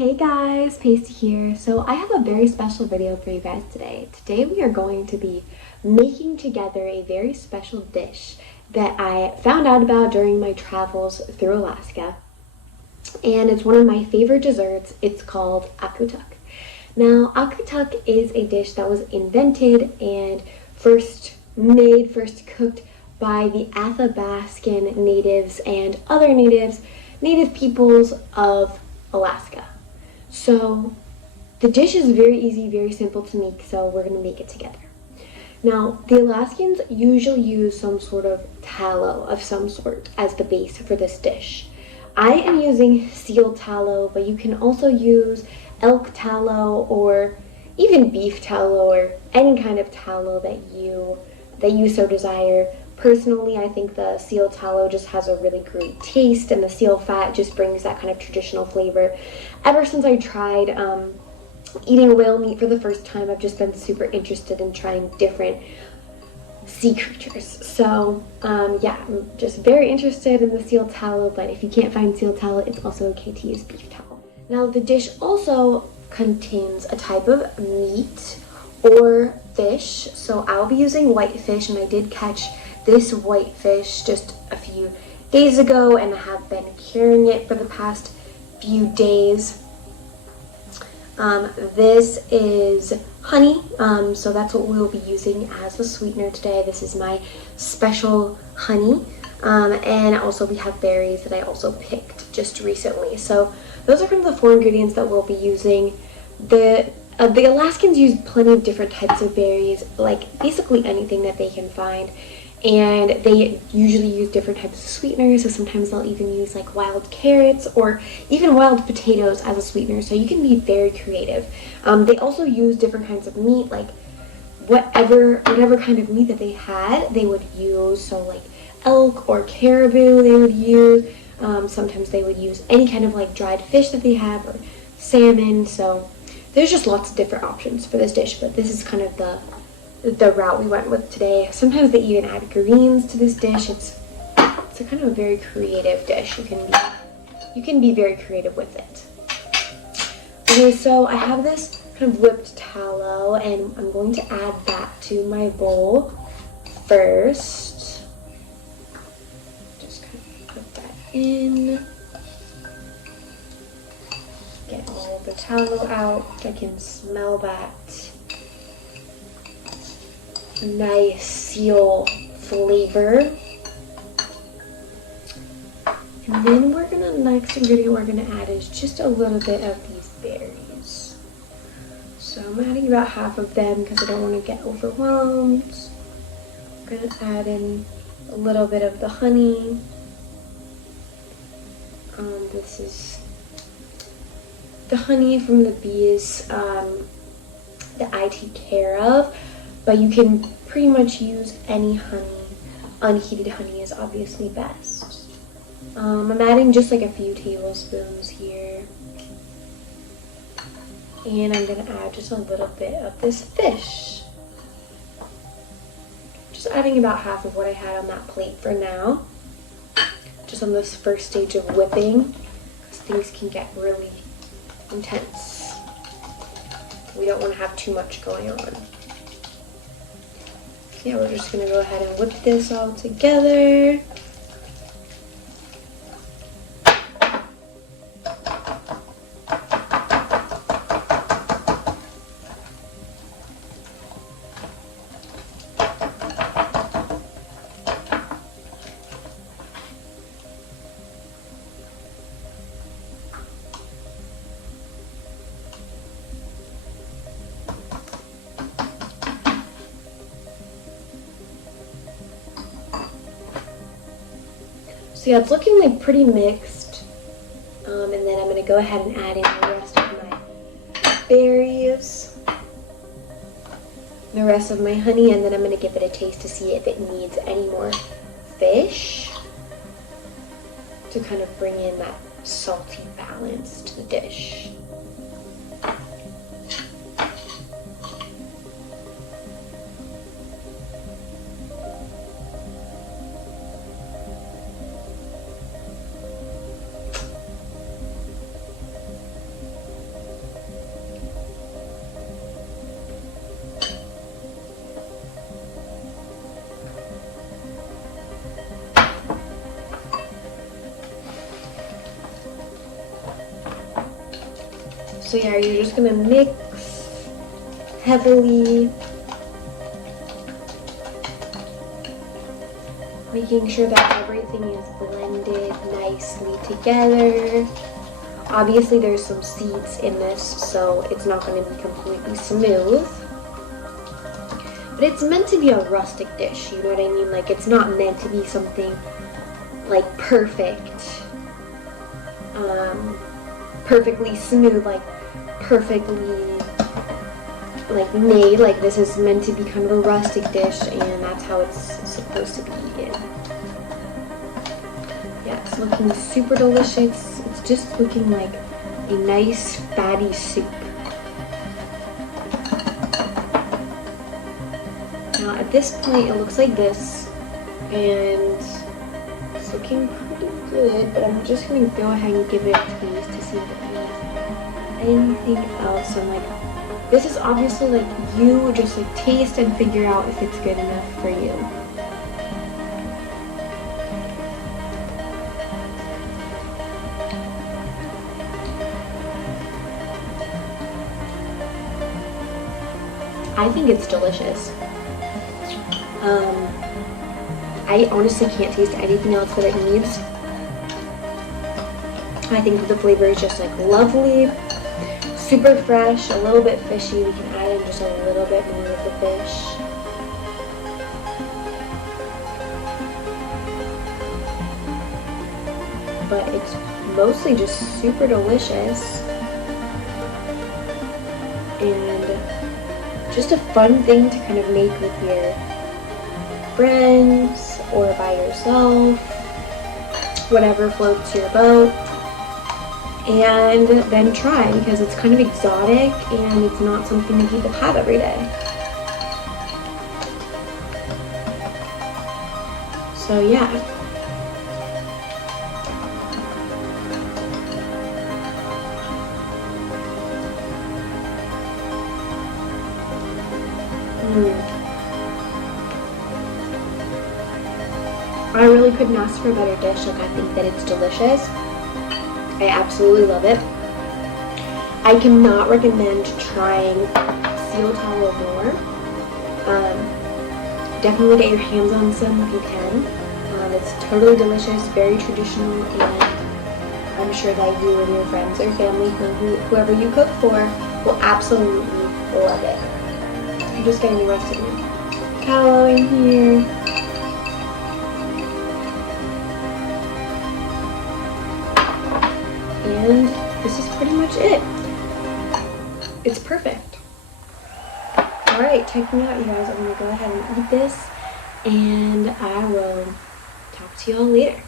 Hey guys, Pasty here. So I have a very special video for you guys today. Today we are going to be making together a very special dish that I found out about during my travels through Alaska. And it's one of my favorite desserts. It's called AKUTAQ. Now, AKUTAQ is a dish that was invented and first cooked by the Athabaskan natives and other native peoples of Alaska. So the dish is very easy, very simple to make, so we're going to make it together. Now, the Alaskans usually use some sort of tallow of some sort as the base for this dish. I am using seal tallow, but you can also use elk tallow or even beef tallow or any kind of tallow that you so desire. Personally, I think the seal tallow just has a really great taste, and the seal fat just brings that kind of traditional flavor. Ever since I tried eating whale meat for the first time, I've just been super interested in trying different sea creatures. So yeah, I'm just very interested in the seal tallow, but if you can't find seal tallow, it's also okay to use beef tallow. Now, the dish also contains a type of meat or fish. So I'll be using whitefish, and I did catch this whitefish just a few days ago and have been curing it for the past few days. This is honey, so that's what we'll be using as the sweetener today. This is my special honey, and also we have berries that I also picked just recently. So those are kind of the four ingredients that we'll be using. The Alaskans use plenty of different types of berries, like basically anything that they can find. And they usually use different types of sweeteners, so sometimes they'll even use like wild carrots or even wild potatoes as a sweetener, so you can be very creative. They also use different kinds of meat, like whatever kind of meat that they had, they would use. So like elk or caribou they would use. Sometimes they would use any kind of like dried fish that they have, or salmon. So there's just lots of different options for this dish, but this is kind of the route we went with today. Sometimes they even add greens to this dish. It's a kind of a very creative dish. You can be very creative with it. Okay, so I have this kind of whipped tallow, and I'm going to add that to my bowl first. Just kind of put that in. Get all the tallow out. I can smell that nice seal flavor. And then next ingredient we're gonna add is just a little bit of these berries. So I'm adding about half of them because I don't want to get overwhelmed. I'm gonna add in a little bit of the honey. This is the honey from the bees that I take care of. But you can pretty much use any honey. Unheated honey is obviously best. I'm adding just like a few tablespoons here. And I'm going to add just a little bit of this fish. Just adding about half of what I had on that plate for now. Just on this first stage of whipping, because things can get really intense. We don't want to have too much going on. Yeah, we're just going to go ahead and whip this all together. So yeah, it's looking like pretty mixed. And then I'm going to go ahead and add in the rest of my berries, the rest of my honey, and then I'm going to give it a taste to see if it needs any more fish to kind of bring in that salty balance to the dish. So yeah, you're just gonna mix heavily, making sure that everything is blended nicely together. Obviously there's some seeds in this, so it's not going to be completely smooth. But it's meant to be a rustic dish, you know what I mean? Like, it's not meant to be something like perfect, perfectly smooth, like perfectly like made. Like, this is meant to be kind of a rustic dish, and that's how it's supposed to be eaten. Yeah, it's looking super delicious. It's just looking like a nice fatty soup. Now at this point it looks like this, and it's looking pretty good, but I'm just going to go ahead and give it a taste to see if it has anything else. I'm like, this is obviously like you just like taste and figure out if it's good enough for you. I think it's delicious. I honestly can't taste anything else that it needs. I think the flavor is just like lovely, super fresh, a little bit fishy. We can add in just a little bit more of the fish. But it's mostly just super delicious. And just a fun thing to kind of make with your friends or by yourself, whatever floats your boat. And then try, because it's kind of exotic and it's not something that people have every day. So yeah. I really couldn't ask for a better dish. Like, I think that it's delicious. I absolutely love it. I cannot recommend trying seal taro more. Definitely get your hands on some if you can. It's totally delicious, very traditional, and I'm sure that you and your friends or family, whoever you cook for, will absolutely love it. I'm just getting the rest of my tallow in here. And this is pretty much it. It's perfect. Alright, check me out, you guys. I'm going to go ahead and eat this, and I will talk to y'all later.